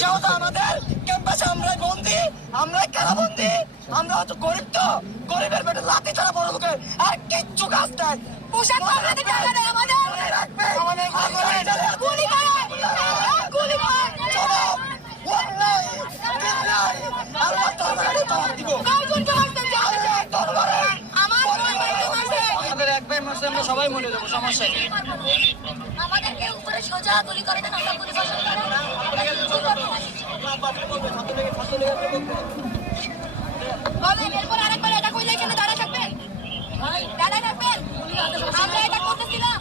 যেহেতু আমাদের ক্যাম্পাসে আমরা বন্দি, আমরা কারাবন্দি, আমরা হয়তো গরিব, তো গরিবের পেটে লাথি ছাড়া বড় লোকের আর কিচ্ছু কাজ নাই। পোশাক পাল্টাতে টাকা নেই আমাদের, রাখবে আমাদের গুলি করে গুলি করে চলো ওয়াল্লাহি বিল্লাহি আল্লাহ তরবারে জবাব দিব। কয়জনকে মারতে যাও তরবারে আমার ভাইকে মারছে, আমাদের এক ভাই মারছে, আমরা সবাই মরে যাব, সমস্যা নেই। আমাদেরকে উপরে সোজা গুলি করে দেন, আমরা গুলি বসে করব। বলেন এরপর আরেকবার এটা কইলে এখানে দাঁড়ায় থাকবেন, দাঁড়ায় থাকবেন। আমরা এটা করতেছিলাম।